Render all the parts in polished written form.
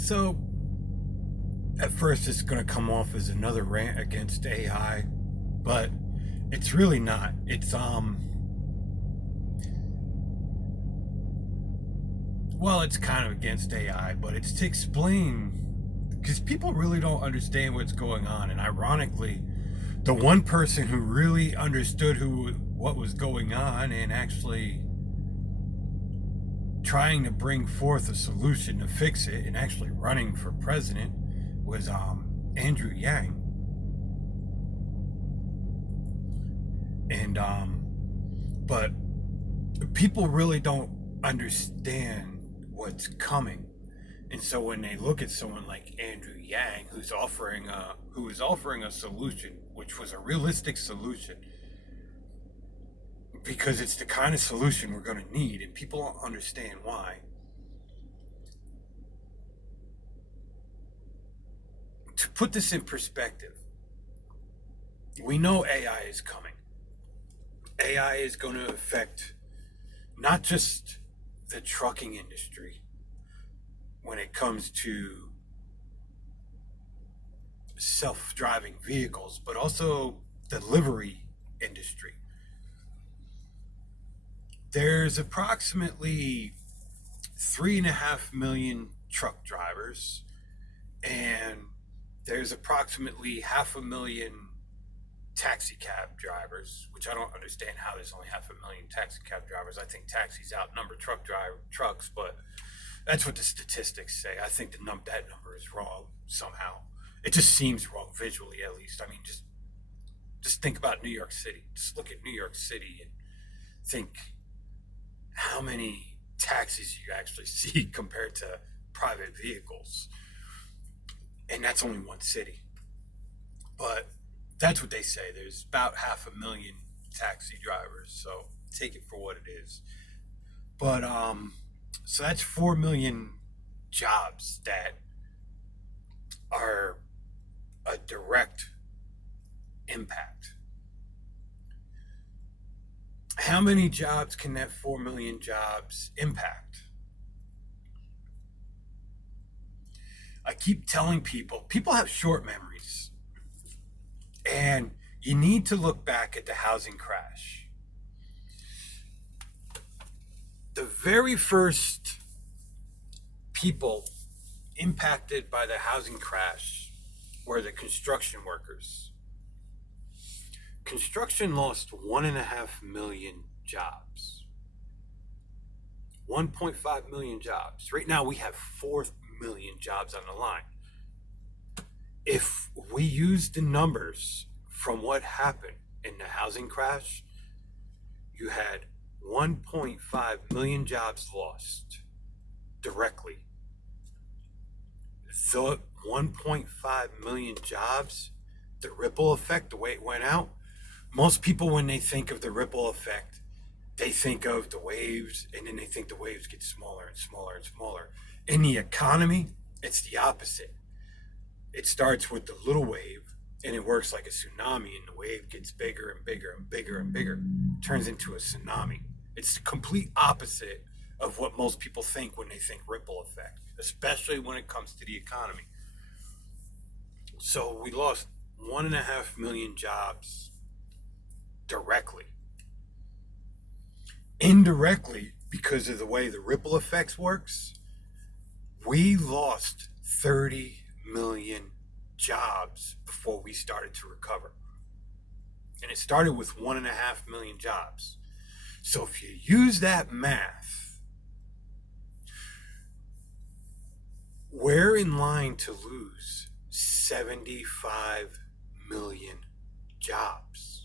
So, at first, it's going to come off as another rant against AI, but it's really not. Well, it's kind of against AI, but it's to explain because people really don't understand what's going on. And ironically, the one person who really understood what was going on and actually trying to bring forth a solution to fix it and actually running for president was Andrew Yang. And but people really don't understand what's coming. And so when they look at someone like Andrew Yang, who is offering a solution, which was a realistic solution, because it's the kind of solution we're going to need, and people don't understand why. To put this in perspective, we know AI is coming. AI is going to affect not just the trucking industry when it comes to self-driving vehicles, but also the delivery industry. There's approximately 3.5 million truck drivers, and there's approximately 500,000 taxi cab drivers, which I don't understand how there's only 500,000 taxi cab drivers. I think taxis outnumber trucks, but that's what the statistics say. I think that number is wrong somehow. It just seems wrong visually, at least. I mean, just think about New York City. Just look at New York City and think how many taxis you actually see compared to private vehicles. And that's only one city. But that's what they say. There's about 500,000 taxi drivers, so take it for what it is. But so that's 4 million jobs that are a direct impact. How many jobs can that 4 million jobs impact? I keep telling people have short memories. And you need to look back at the housing crash. The very first people impacted by the housing crash were the construction workers. Construction lost 1.5 million jobs. 1.5 million jobs. Right now we have 4 million jobs on the line. If we use the numbers from what happened in the housing crash, you had 1.5 million jobs lost directly. The 1.5 million jobs, the ripple effect, the way it went out, most people, when they think of the ripple effect, they think of the waves, and then they think the waves get smaller and smaller and smaller. In the economy, it's the opposite. It starts with the little wave, and it works like a tsunami, and the wave gets bigger and bigger and bigger and bigger. It turns into a tsunami. It's the complete opposite of what most people think when they think ripple effect, especially when it comes to the economy. So we lost 1.5 million jobs directly. Indirectly, because of the way the ripple effects works, we lost 30 million jobs before we started to recover. And it started with 1.5 million jobs. So if you use that math, we're in line to lose 75 million jobs.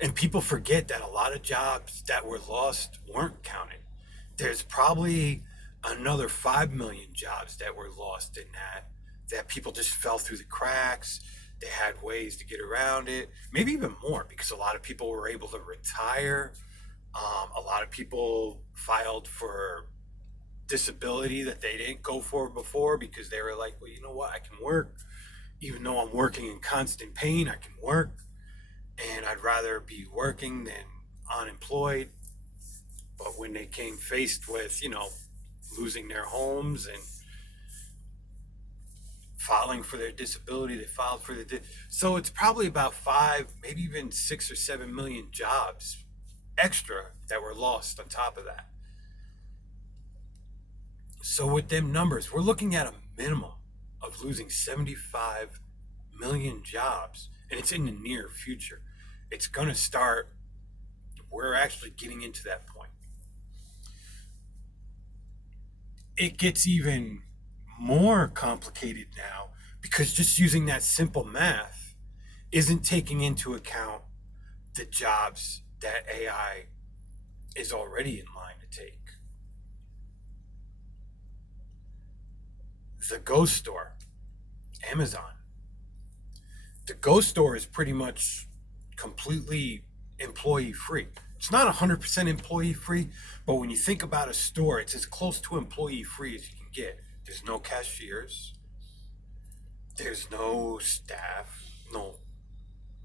And people forget that a lot of jobs that were lost weren't counted. There's probably another 5 million jobs that were lost in that people just fell through the cracks. They had ways to get around it, maybe even more, because a lot of people were able to retire. A lot of people filed for disability that they didn't go for before because they were like, well, you know what, I can work. Even though I'm working in constant pain, I can work. And I'd rather be working than unemployed. But when they came faced with, losing their homes and filing for their disability. They filed for so it's probably about 5, maybe even 6 or 7 million jobs extra that were lost on top of that. So with them numbers, we're looking at a minimum of losing 75 million jobs, and it's in the near future. It's going to start. We're actually getting into that point. It gets even more complicated now because just using that simple math isn't taking into account the jobs that AI is already in line to take. The Ghost Store, Amazon. The Ghost Store is pretty much completely employee free. It's not 100% employee free, but when you think about a store, it's as close to employee free as you can get. There's no cashiers, there's no staff, no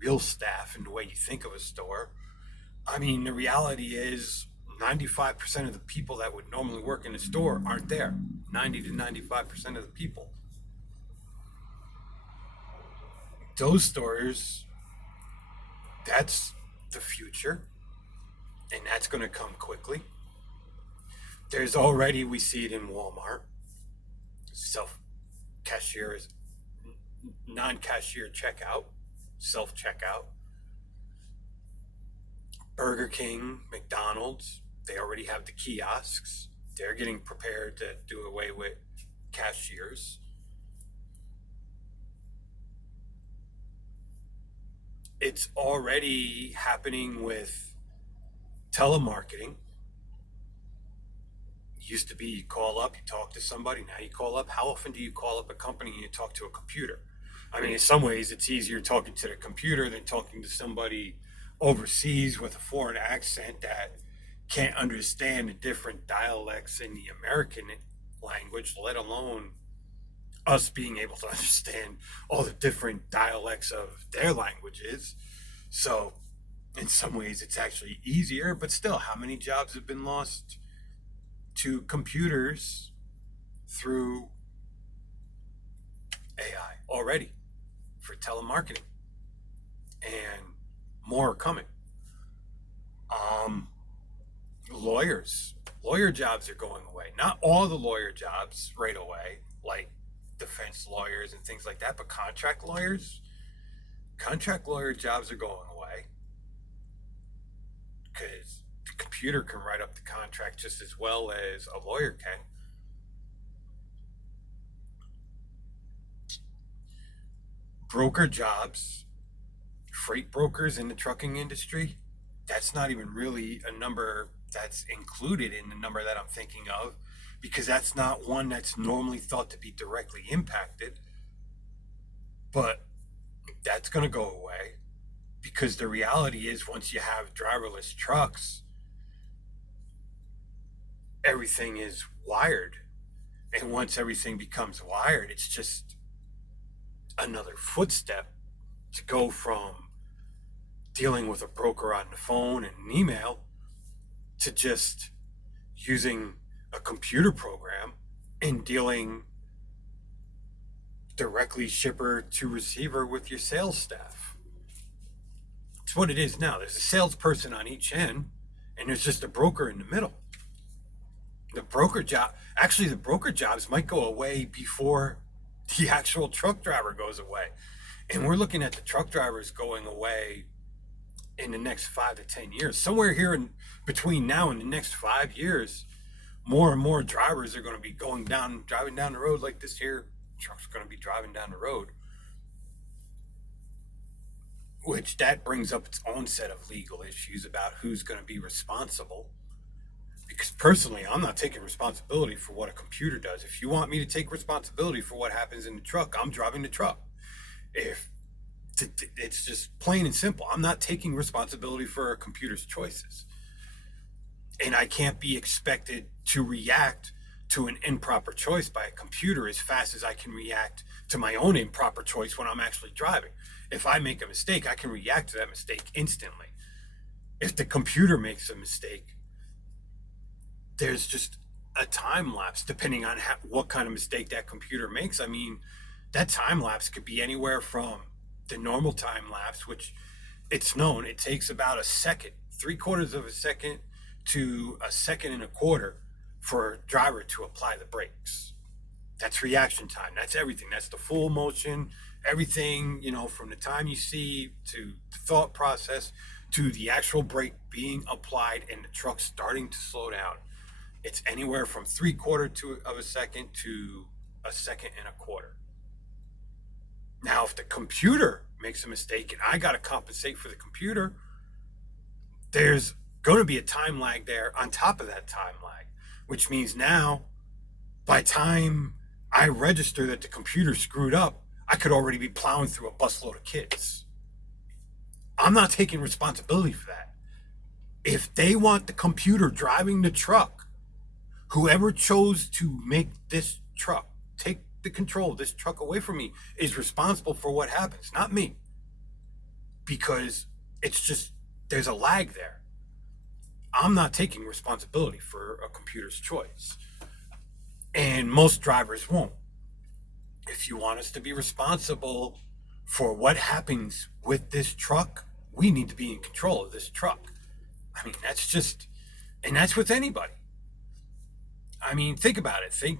real staff in the way you think of a store. I mean, the reality is 95% of the people that would normally work in a store aren't there. 90 to 95% of the people. Those stores, that's the future, and that's going to come quickly. There's already, we see it in Walmart, self cashiers, non-cashier checkout, self checkout. Burger King, McDonald's, they already have the kiosks. They're getting prepared to do away with cashiers. It's already happening with telemarketing. It used to be you call up, you talk to somebody. Now you call up. How often do you call up a company and you talk to a computer? I mean, in some ways, it's easier talking to the computer than talking to somebody overseas with a foreign accent that can't understand the different dialects in the American language, let alone us being able to understand all the different dialects of their languages. So, in some ways, it's actually easier, but still, how many jobs have been lost to computers through AI already for telemarketing? And more are coming. Lawyer jobs are going away. Not all the lawyer jobs right away, like defense lawyers and things like that, but contract lawyer jobs are going away because the computer can write up the contract just as well as a lawyer can. Broker jobs, freight brokers in the trucking industry, that's not even really a number that's included in the number that I'm thinking of, because that's not one that's normally thought to be directly impacted. But that's going to go away because the reality is once you have driverless trucks, everything is wired. And once everything becomes wired, it's just another footstep to go from dealing with a broker on the phone and an email to just using a computer program and dealing directly shipper to receiver with your sales staff. It's what it is now. There's a salesperson on each end and there's just a broker in the middle. The broker jobs might go away before the actual truck driver goes away. And we're looking at the truck drivers going away in the next 5 to 10 years. Somewhere here in between now and the next 5 years, more and more drivers are going to be driving down the road like this here. Truck's going to be driving down the road. Which that brings up its own set of legal issues about who's going to be responsible. Because personally, I'm not taking responsibility for what a computer does. If you want me to take responsibility for what happens in the truck, I'm driving the truck. It's just plain and simple. I'm not taking responsibility for a computer's choices. And I can't be expected to react to an improper choice by a computer as fast as I can react to my own improper choice when I'm actually driving. If I make a mistake, I can react to that mistake instantly. If the computer makes a mistake, there's just a time lapse, depending on what kind of mistake that computer makes. I mean, that time lapse could be anywhere from the normal time lapse, which it's known it takes about a second, 3/4 of a second to a second and a quarter for a driver to apply the brakes. That's reaction time. That's everything. That's the full motion, everything, from the time you see to the thought process to the actual brake being applied and the truck starting to slow down. It's anywhere from 3/4 of a second to a second and a quarter. Now, if the computer makes a mistake and I got to compensate for the computer, there's going to be a time lag there on top of that time lag, which means now by time I register that the computer screwed up, I could already be plowing through a busload of kids. I'm not taking responsibility for that. If they want the computer driving the truck, whoever chose to make this truck take the control of this truck away from me is responsible for what happens, not me. Because it's just, there's a lag there. I'm not taking responsibility for a computer's choice. And most drivers won't. If you want us to be responsible for what happens with this truck, we need to be in control of this truck. I mean, that's just, and that's with anybody. I mean, think about it. Think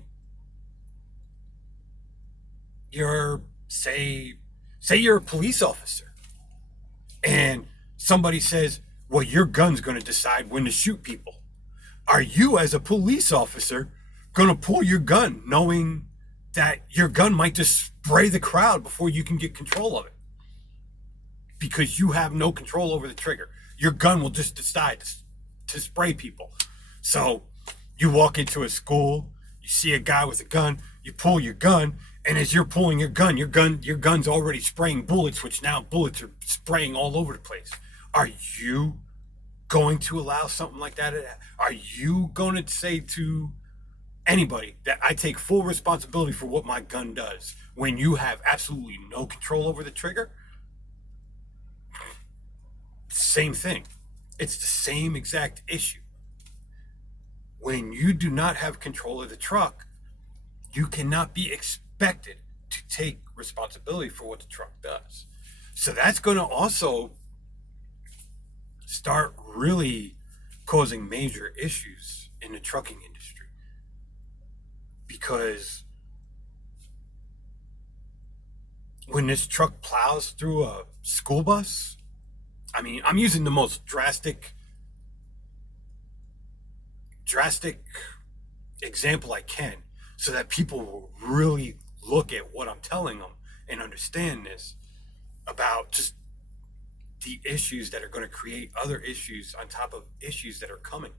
say you're a police officer and somebody says, well, your gun's going to decide when to shoot people. Are you, as a police officer, going to pull your gun knowing that your gun might just spray the crowd before you can get control of it? Because you have no control over the trigger. Your gun will just decide to spray people. So you walk into a school, you see a guy with a gun, you pull your gun, and as you're pulling your gun's already spraying bullets, which now bullets are spraying all over the place. Are you going to allow something like that? Are you going to say to anybody that I take full responsibility for what my gun does when you have absolutely no control over the trigger? Same thing. It's the same exact issue. When you do not have control of the truck, you cannot be expected to take responsibility for what the truck does. So that's going to also start really causing major issues in the trucking industry. Because when this truck plows through a school bus, I mean, I'm using the most drastic example I can so that people will really look at what I'm telling them and understand this about just the issues that are going to create other issues on top of issues that are coming,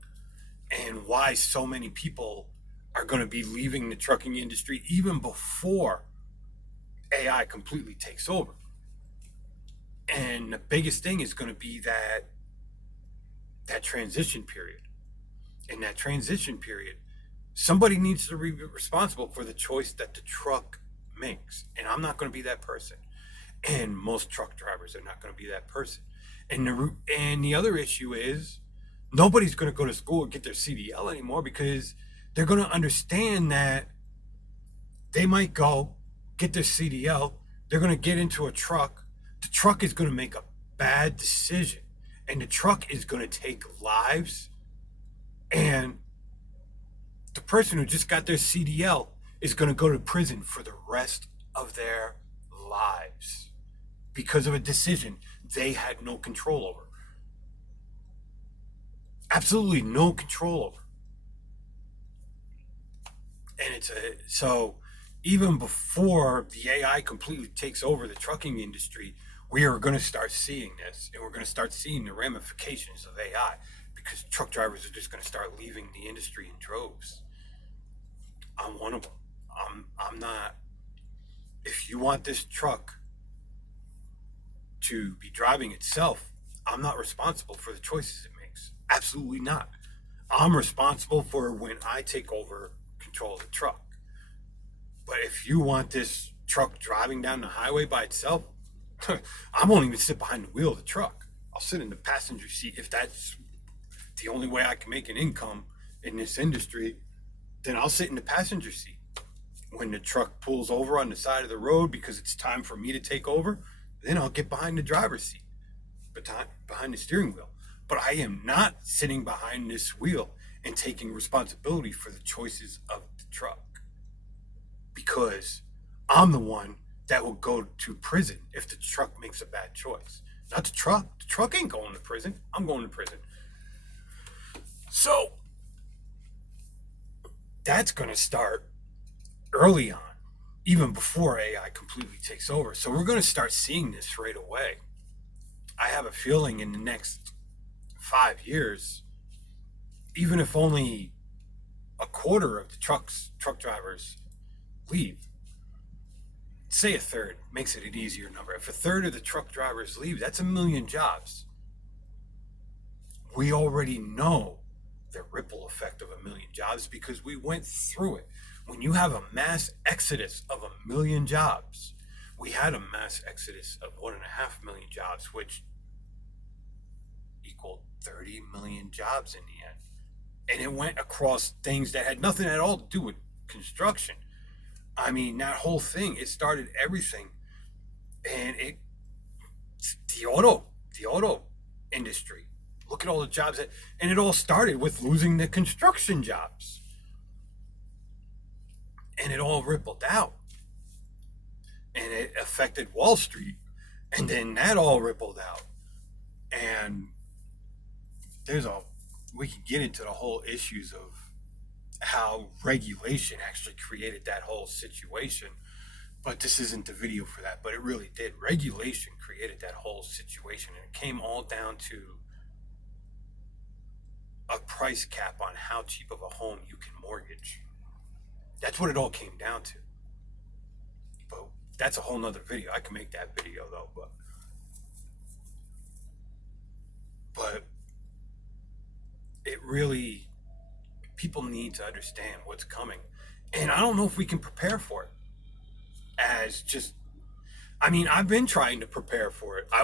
and why so many people are going to be leaving the trucking industry even before AI completely takes over. And the biggest thing is going to be that transition period. In that transition period, somebody needs to be responsible for the choice that the truck makes. And I'm not going to be that person. And most truck drivers are not going to be that person. And the other issue is nobody's going to go to school and get their CDL anymore, because they're going to understand that they might go get their CDL. They're going to get into a truck. The truck is going to make a bad decision, and the truck is going to take lives. And the person who just got their CDL is going to go to prison for the rest of their lives because of a decision they had no control over. Absolutely no control over. And so even before the AI completely takes over the trucking industry, we are going to start seeing this, and we're going to start seeing the ramifications of AI, because truck drivers are just going to start leaving the industry in droves. I'm one of them. I'm not. If you want this truck to be driving itself, I'm not responsible for the choices it makes. Absolutely not. I'm responsible for when I take over control of the truck. But if you want this truck driving down the highway by itself, I won't even sit behind the wheel of the truck. I'll sit in the passenger seat if that's the only way I can make an income in this industry. then I'll sit in the passenger seat. When the truck pulls over on the side of the road because it's time for me to take over, then I'll get behind the driver's seat, behind the steering wheel. But I am not sitting behind this wheel and taking responsibility for the choices of the truck, because I'm the one that will go to prison if the truck makes a bad choice. Not the truck. The truck ain't going to prison. I'm going to prison. So that's going to start early on, even before AI completely takes over. So we're going to start seeing this right away. I have a feeling in the next 5 years, even if only a quarter of the truck drivers leave, say a third, makes it an easier number. If a third of the truck drivers leave, that's 1 million jobs. We already know the ripple effect of 1 million jobs because we went through it. When you have a mass exodus of 1 million jobs, we had a mass exodus of 1.5 million jobs, which equaled 30 million jobs in the end. And it went across things that had nothing at all to do with construction. I mean, that whole thing, it started everything. And the auto industry, look at all the jobs and it all started with losing the construction jobs. And it all rippled out. And it affected Wall Street. And then that all rippled out. And we can get into the whole issues of how regulation actually created that whole situation. But this isn't the video for that. But it really did. Regulation created that whole situation. And it came all down to a price cap on how cheap of a home you can mortgage. That's what it all came down to. But that's a whole nother video. I can make that video though. But it really, people need to understand what's coming. And I don't know if we can prepare for it. I've been trying to prepare for it. I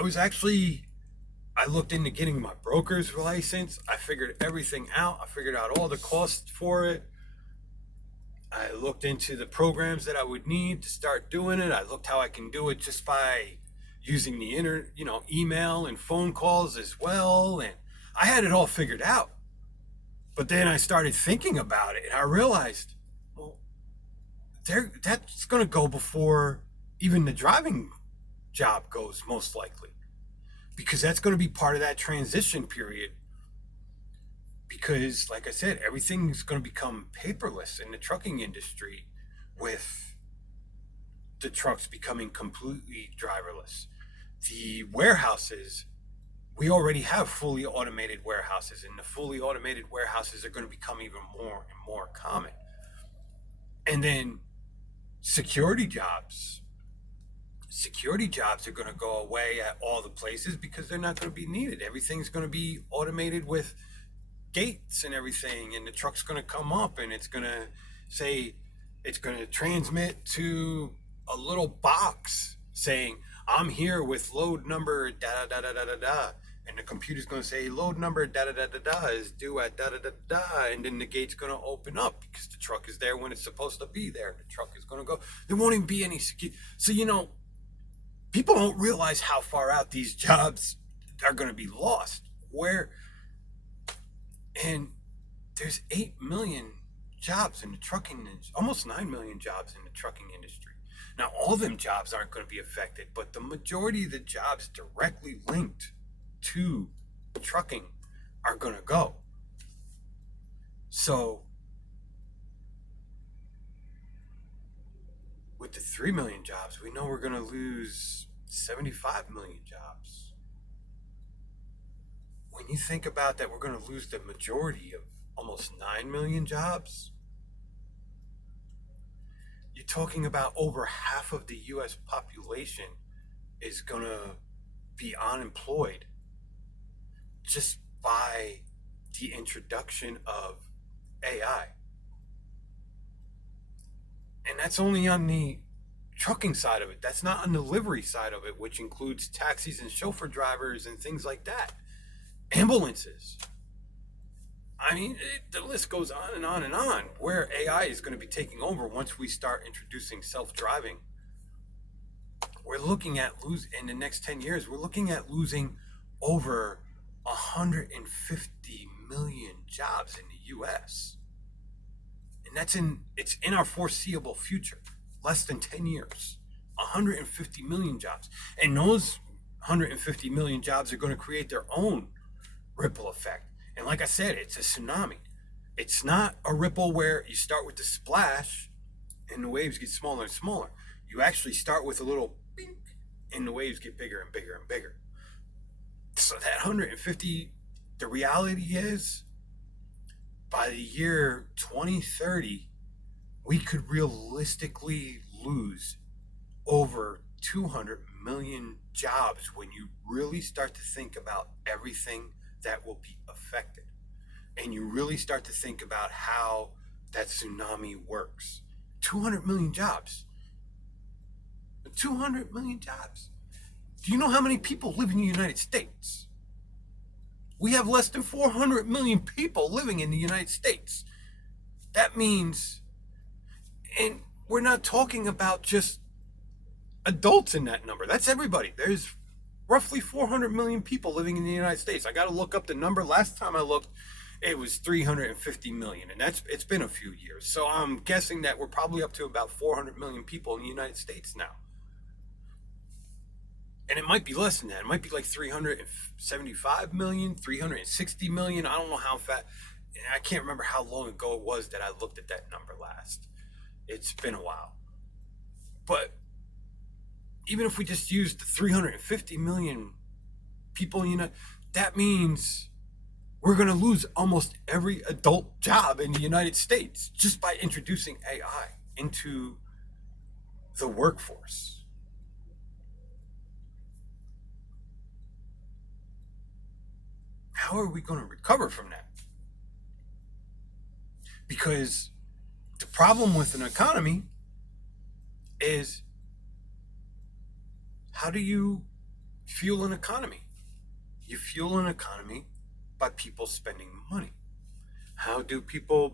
looked into getting my broker's license. I figured everything out. I figured out all the costs for it. I looked into the programs that I would need to start doing it. I looked how I can do it just by using the email and phone calls as well. And I had it all figured out. But then I started thinking about it and I realized, well, that's going to go before even the driving job goes, most likely. Because that's going to be part of that transition period. Because, like I said, everything's going to become paperless in the trucking industry with the trucks becoming completely driverless. The warehouses, we already have fully automated warehouses, and the fully automated warehouses are going to become even more and more common. And then security jobs are going to go away at all the places because they're not going to be needed. Everything's going to be automated with gates and everything, and the truck's going to come up and it's going to transmit to a little box saying, I'm here with load number da da da da da da, and the computer's going to say load number da da da da da is due at da da da da, and then the gate's going to open up because the truck is there when it's supposed to be there. The truck is going to go. There won't even be any security. So people don't realize how far out these jobs are going to be lost. And there's 8 million jobs in the trucking, almost 9 million jobs in the trucking industry. Now, all them jobs aren't going to be affected, but the majority of the jobs directly linked to trucking are going to go. So, with the 3 million jobs, we know we're going to lose 75 million jobs. When you think about that, we're going to lose the majority of almost 9 million jobs. You're talking about over half of the U.S. population is going to be unemployed just by the introduction of AI. And that's only on the trucking side of it. That's not on the delivery side of it, which includes taxis and chauffeur drivers and things like that. Ambulances. I mean, the list goes on and on and on, where AI is going to be taking over once we start introducing self-driving. We're looking at in the next 10 years, we're looking at losing over 150 million jobs in the US. And it's in our foreseeable future, less than 10 years. 150 million jobs. And those 150 million jobs are going to create their own ripple effect. And like I said, it's a tsunami. It's not a ripple where you start with the splash and the waves get smaller and smaller. You actually start with a little bink and the waves get bigger and bigger and bigger. So that 150, the reality is, by the year 2030, we could realistically lose over 200 million jobs when you really start to think about everything that will be affected. And you really start to think about how that tsunami works. 200 million jobs. 200 million jobs. Do you know how many people live in the United States? We have less than 400 million people living in the United States. That means, and we're not talking about just adults in that number. That's everybody. There's roughly 400 million people living in the United States. I got to look up the number. Last time I looked, it was 350 million, and it's been a few years. So I'm guessing that we're probably up to about 400 million people in the United States now. And it might be less than that. It might be like 375 million, 360 million. I don't know how fast. I can't remember how long ago it was that I looked at that number last. It's been a while. But even if we just use the 350 million people, that means we're going to lose almost every adult job in the United States just by introducing AI into the workforce. How are we going to recover from that? Because the problem with an economy is, how do you fuel an economy? You fuel an economy by people spending money. How do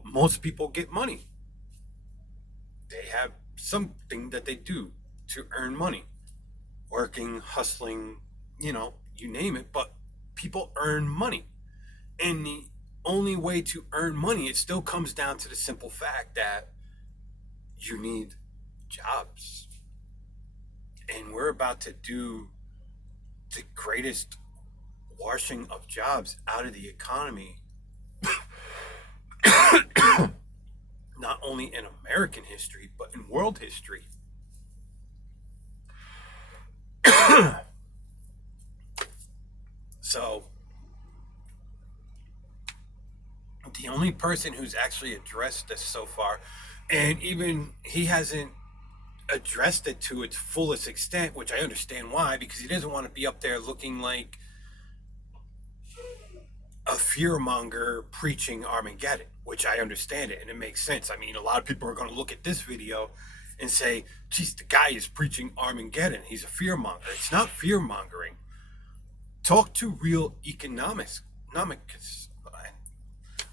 most people get money? They have something that they do to earn money. Working, hustling, you name it, but people earn money. And the only way to earn money, it still comes down to the simple fact that you need jobs. And we're about to do the greatest washing of jobs out of the economy, not only in American history, but in world history. So, the only person who's actually addressed this so far, and even he hasn't addressed it to its fullest extent, which I understand why, because he doesn't want to be up there looking like a fearmonger preaching Armageddon, which I understand it and it makes sense. I mean, a lot of people are going to look at this video and say, geez, the guy is preaching Armageddon. He's a fearmonger. It's not fearmongering. Talk to real economics. I'm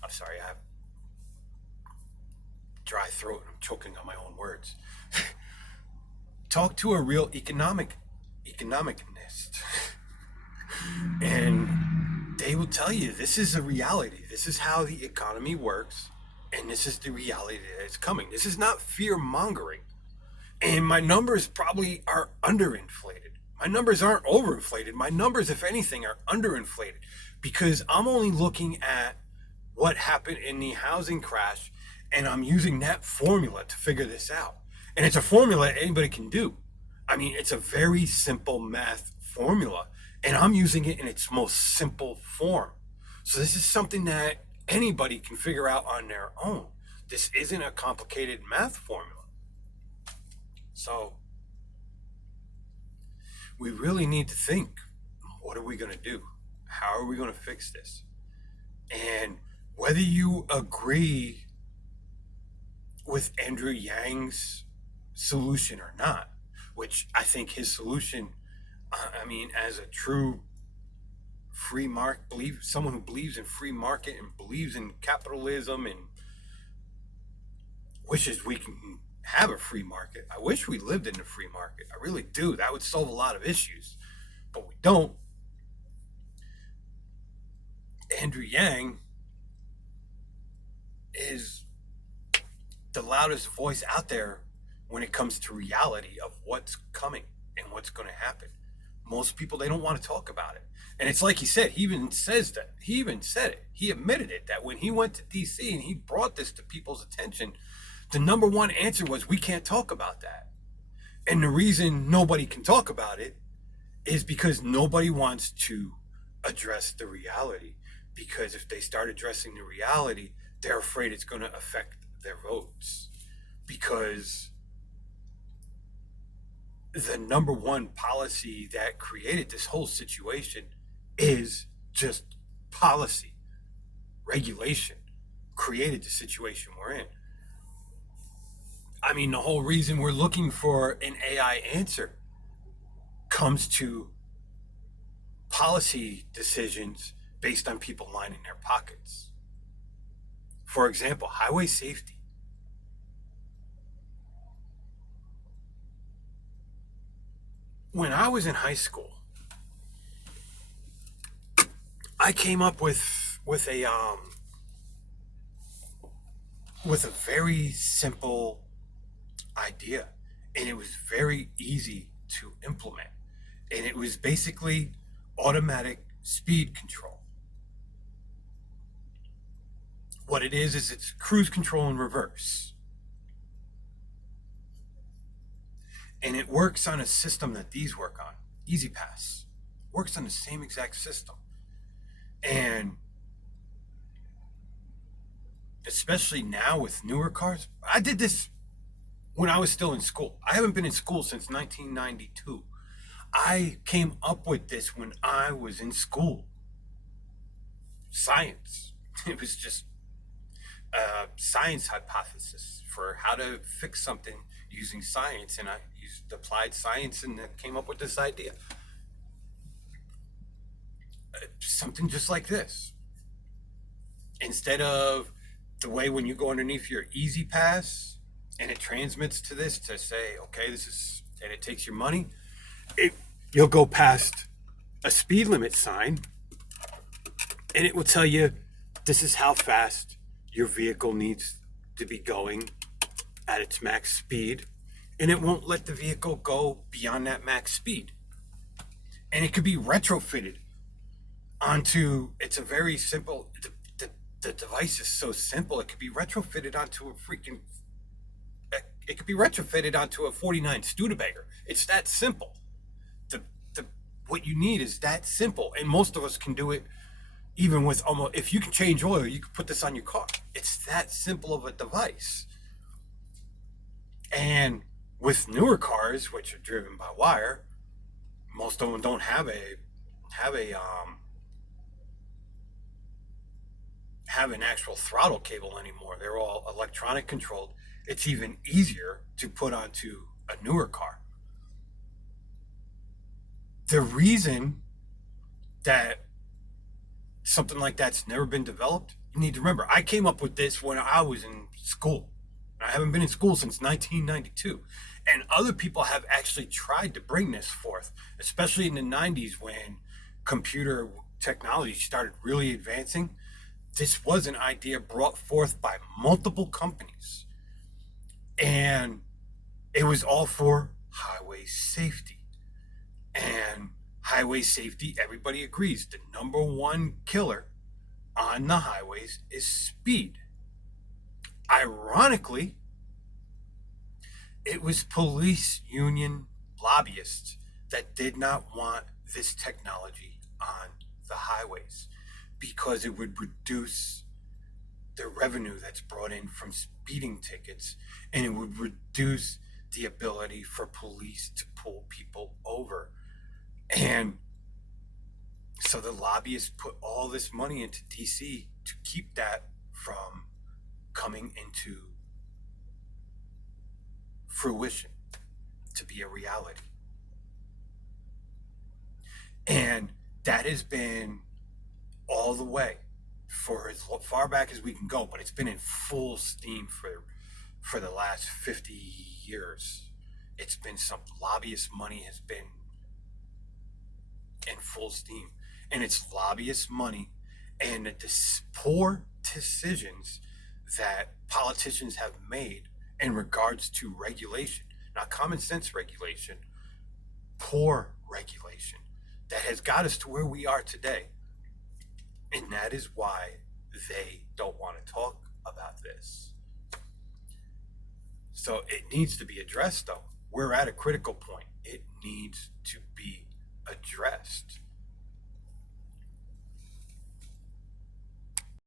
sorry, I have dry throat. I'm choking on my own words. Talk to a real economicist, and they will tell you this is a reality. This is how the economy works, and this is the reality that is coming. This is not fear mongering. And my numbers probably are underinflated. My numbers aren't overinflated. My numbers, if anything, are underinflated, because I'm only looking at what happened in the housing crash, and I'm using that formula to figure this out. And it's a formula anybody can do. I mean, it's a very simple math formula, and I'm using it in its most simple form. So this is something that anybody can figure out on their own. This isn't a complicated math formula. So we really need to think, what are we going to do? How are we going to fix this? And whether you agree with Andrew Yang's solution or not, which I think his solution, as a true someone who believes in free market and believes in capitalism and wishes we can have a free market. I wish we lived in a free market. I really do. That would solve a lot of issues, but we don't. Andrew Yang is the loudest voice out there when it comes to reality of what's coming and what's going to happen. Most people, they don't want to talk about it. And it's like he said, he even said it. He admitted it, that when he went to DC and he brought this to people's attention, the number one answer was, we can't talk about that. And the reason nobody can talk about it is because nobody wants to address the reality. Because if they start addressing the reality, they're afraid it's going to affect their votes. Because the number one policy that created this whole situation is just policy. Regulation created the situation we're in. I mean, the whole reason we're looking for an AI answer comes to policy decisions based on people lining their pockets. For example, highway safety. When I was in high school, I came up with a very simple idea, and it was very easy to implement. And it was basically automatic speed control. What it is it's cruise control in reverse. And it works on a system that these work on. E-ZPass works on the same exact system. And especially now with newer cars, I did this when I was still in school. I haven't been in school since 1992. I came up with this when I was in school. Science. It was just a science hypothesis for how to fix something using science, and I used applied science and then came up with this idea. Something just like this. Instead of the way when you go underneath your E-ZPass and it transmits to this to say, okay, this is, and it takes your money, you'll go past a speed limit sign and it will tell you this is how fast your vehicle needs to be going at its max speed, and it won't let the vehicle go beyond that max speed. And it could be retrofitted onto, it's a very simple, the device is so simple, it could be retrofitted onto it could be retrofitted onto a 49 Studebaker. It's that simple. What you need is that simple, and most of us can do it. Even with almost, if you can change oil, you can put this on your car. It's that simple of a device. And with newer cars, which are driven by wire, most of them don't have an actual throttle cable anymore. They're all electronic controlled. It's even easier to put onto a newer car. The reason that something like that's never been developed, you need to remember, I came up with this when I was in school. I haven't been in school since 1992. And other people have actually tried to bring this forth, especially in the 90s when computer technology started really advancing. This was an idea brought forth by multiple companies. And it was all for highway safety. And highway safety, everybody agrees, the number one killer on the highways is speed. Ironically, it was police union lobbyists that did not want this technology on the highways because it would reduce the revenue that's brought in from speeding tickets, and it would reduce the ability for police to pull people over. And so the lobbyists put all this money into DC to keep that from coming into fruition, to be a reality. And That has been all the way for as far back as we can go, but it's been in full steam for the last 50 years. It's been some lobbyist money has been in full steam, and it's lobbyist money and the poor decisions that politicians have made in regards to regulation, not common sense regulation, poor regulation that has got us to where we are today. And that is why they don't want to talk about this. So it needs to be addressed, though. We're at a critical point. It needs to be addressed.